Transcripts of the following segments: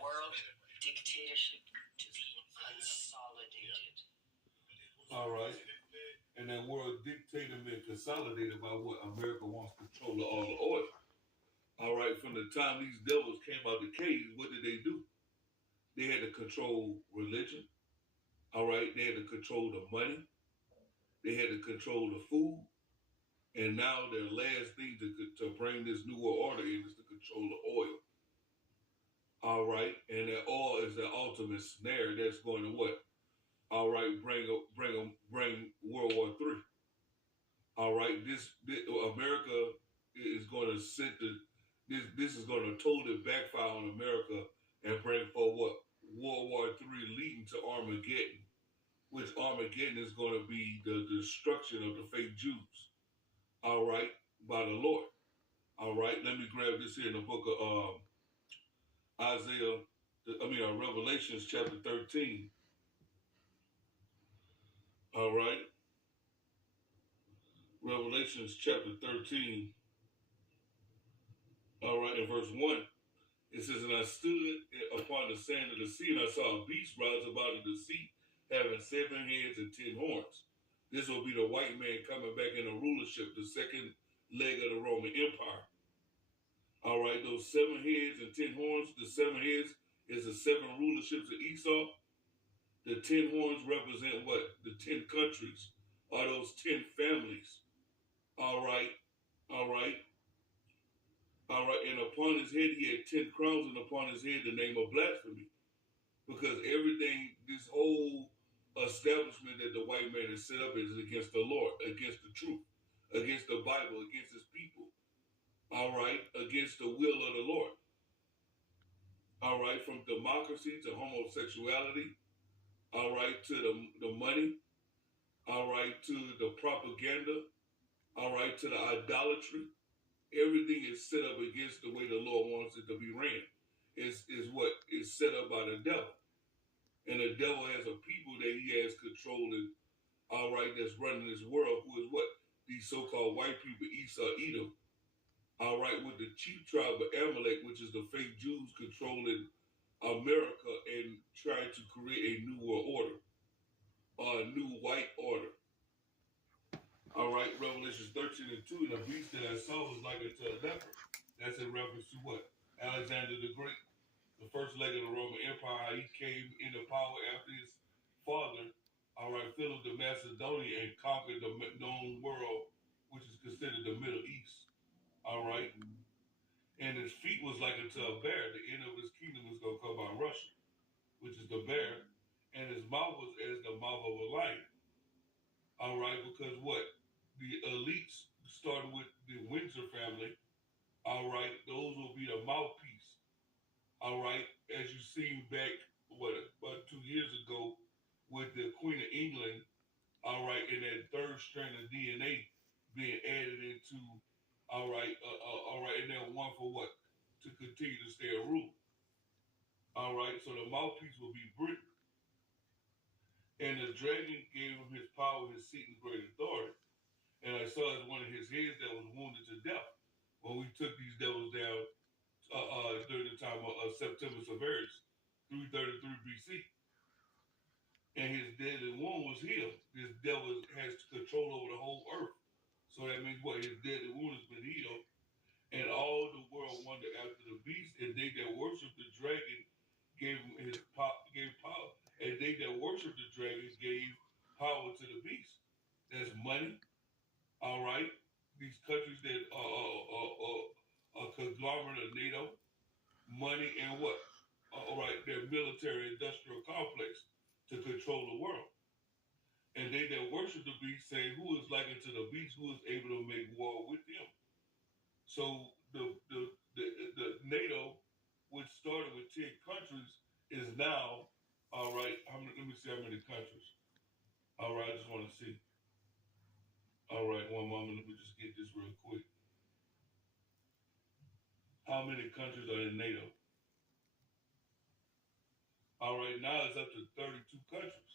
World dictatorship to be consolidated. All right. And that world dictator been consolidated by what America wants control of all the oil. All right. From the time these devils came out the caves, what did they do? They had to control religion. All right. They had to control the money. They had to control the food. And now their last thing to bring this new world order in is to control the oil. All right. And that oil is the ultimate snare that's going to what? All right, bring World War III. All right, this America is going to sit this is going to totally backfire on America and bring for what World War III leading to Armageddon, which Armageddon is going to be the destruction of the fake Jews. All right, by the Lord. All right, let me grab this here in the book of Revelations chapter 13. All right. Revelations chapter 13. All right, in verse 1, it says, "And I stood upon the sand of the sea, and I saw a beast rise up out of the sea, having 7 heads and 10 horns. This will be the white man coming back in the rulership, the second leg of the Roman Empire." All right, those 7 heads and 10 horns, the 7 heads is the 7 rulerships of Esau. The 10 horns represent what? The 10 countries, or those 10 families. All right, all right. All right, and upon his head he had 10 crowns, and upon his head the name of blasphemy. Because everything, this whole establishment that the white man has set up is against the Lord, against the truth, against the Bible, against his people. All right, against the will of the Lord. All right, from democracy to homosexuality. All right, to the money. All right, to the propaganda. All right, to the idolatry. Everything is set up against the way the Lord wants it to be ran. Is what is set up by the devil. And the devil has a people that he has controlling, all right, that's running this world, who is what? These so-called white people, Esau, Edom. All right, with the chief tribe of Amalekite, which is the fake Jews controlling America and trying to create a new world order, a new white order. All right, Revelations 13 and 2, and the beast that I saw was like unto a leopard. That's in reference to what? Alexander the Great, the first leg of the Roman Empire. He came into power after his father, all right, Philip the Macedonian, and conquered the known world, which is considered the Middle East. All right. And his feet was like unto a bear. The end of his kingdom was going to come by Russia, which is the bear. And his mouth was as the mouth of a lion. All right, because what? The elites started with the Windsor family. All right, those will be the mouthpiece. All right, as you seen back, about 2 years ago with the Queen of England, all right, and that third strand of DNA being added into, all right, and then one for what? To continue to stay a rule. All right, so the mouthpiece will be Britain. And the dragon gave him his power, his seat, and great authority. And I saw as one of his heads that was wounded to death when we took these devils down during the time of September Severus, 333 BC. And his deadly wound was healed. This devil has control over the whole earth. So that means what? His deadly wound has been healed. And all the world wondered after the beast, and they that worshiped the dragon gave power. And they that worshiped the dragon gave power to the beast. That's money. All right. These countries that are conglomerate of NATO, money, and what? All right, their military industrial complex to control the world. And they that worship the beast say, "Who is like unto the beast? Who is able to make war with them?" So the NATO, which started with 10 countries, is now, all right. Let me see how many countries. All right, I just want to see. All right, one moment. Let me just get this real quick. How many countries are in NATO? All right, now it's up to 32 countries.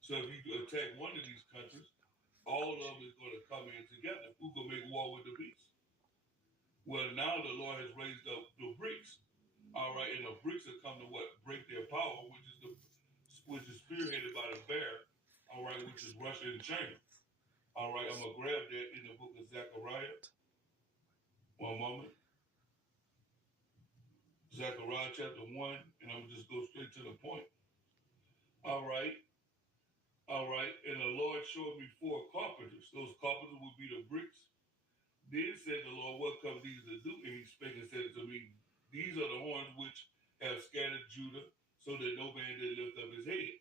So if you attack one of these countries, all of them is going to come in together. Who going to make war with the beast? Well, now the Lord has raised up the BRICS. All right, and the bricks have come to what? Break their power, which is spearheaded by the bear. All right, which is Russia and China. All right, I'm gonna grab that in the book of Zechariah. One moment. Zechariah chapter 1, and I'm gonna just go straight to the point. All right. All right. And the Lord showed me 4 carpenters. Those carpenters would be the bricks. Then said the Lord, what come these to do? And he spake and said to me, these are the horns which have scattered Judah, so that no man did lift up his head.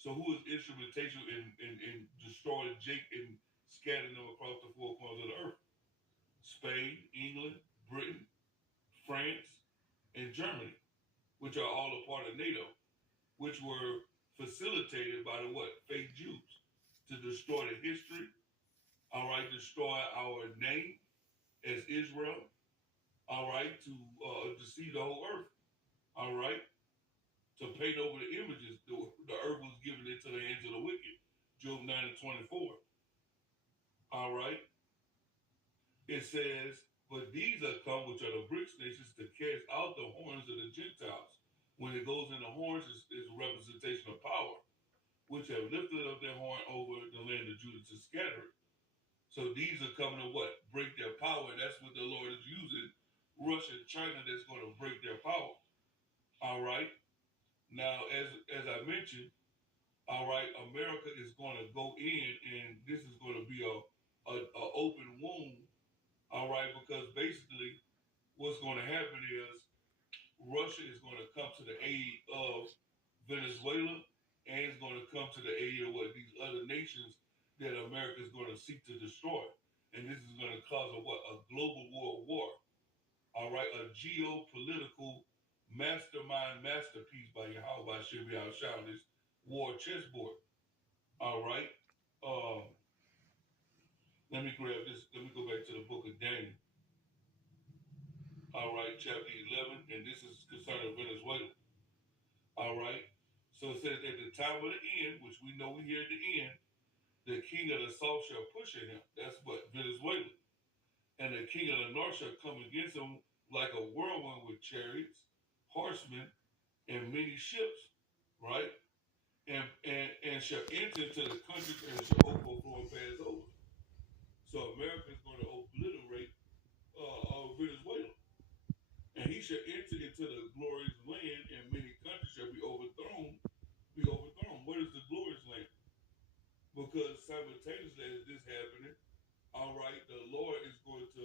So who is instrumentation in destroying Jake and scattering them across the 4 corners of the earth? Spain, England, Britain, France, and Germany, which are all a part of NATO, which were facilitated by the what? Fake Jews to destroy the history, all right, destroy our name as Israel, all right, to deceive the whole earth, all right, to paint over the images. The earth was given into the hands of the wicked. Job 9:24. All right. It says, but these are come, which are the bricks nations, to cast out the horns of the Gentiles. When it goes in the horns, it's a representation of power, which have lifted up their horn over the land of Judah to scatter it. So these are coming to what? Break their power. And that's what the Lord is using. Russia and China, that's going to break their power. All right. Now, as I mentioned, all right, America is going to go in, and this is going to be a open wound. All right, because basically what's going to happen is Russia is going to come to the aid of Venezuela, and it's going to come to the aid of what these other nations that America is going to seek to destroy. And this is going to cause a global world war. All right, a geopolitical masterpiece by Yahweh Shibbi Al-Shah, this war chessboard. All right. Let me grab this. Let me go back to the book of Daniel. All right, chapter 11, and this is concerning Venezuela. All right. So it says, at the time of the end, which we know we hear at the end, the king of the south shall push at him. That's what? Venezuela. And the king of the north shall come against him like a whirlwind with chariots, horsemen, and many ships, right? And shall enter into the country and shall overflow and pass over. So America is going to obliterate Venezuela. And he shall enter into the glorious land, and many countries shall be overthrown. What is the glorious land? Because simultaneously as this happening, all right, the Lord is going to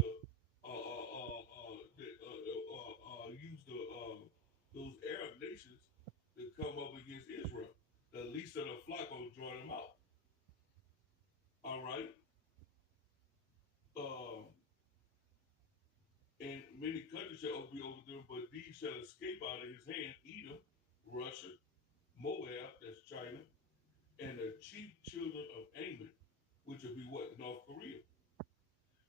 use those Arab nations to come up against Israel. The least of the flock will draw them out. All right. And many countries shall be overthrown, but these shall escape out of his hand: Edom, Russia, Moab, that's China, and the chief children of Ammon, which will be what? North Korea.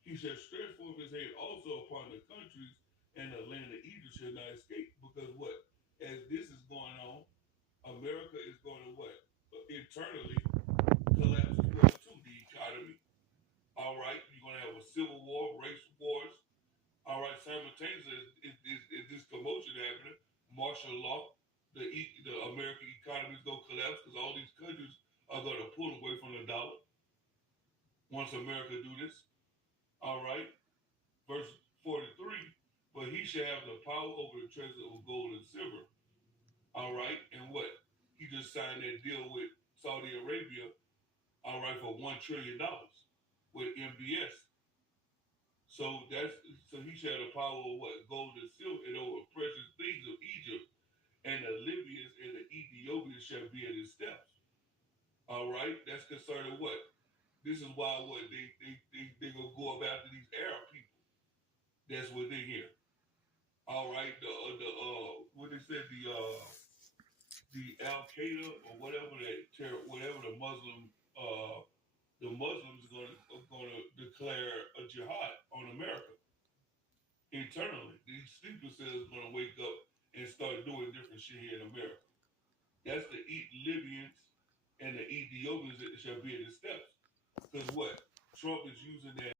He shall stretch forth his hand also upon the countries, and the land of Egypt shall not escape. Because what? As this is going on, America is going to what? Internally collapse as well too. The economy. All right. You're going to have a civil war, race wars. All right. Simultaneously, is this commotion happening? Martial law. The American economy is going to collapse because all these countries are going to pull away from the dollar. Once America do this. All right. Verse 43, but he shall have the power over the treasure of gold and silver. All right. And what? He just signed that deal with Saudi Arabia, all right, for $1 trillion with MBS. So he shall have the power of what? Gold and silver and over precious things of Egypt. And the Libyans and the Ethiopians shall be at his steps. All right. That's concerning what? This is why what they gonna go up after these Arab people. That's what they hear. All right, what they said, the Al Qaeda or whatever whatever the Muslims are gonna declare a jihad on America internally. These sleeper cells are gonna wake up and start doing different shit here in America. That's the Libyans and the Ethiopians that shall be at the steps. Because what? Trump is using that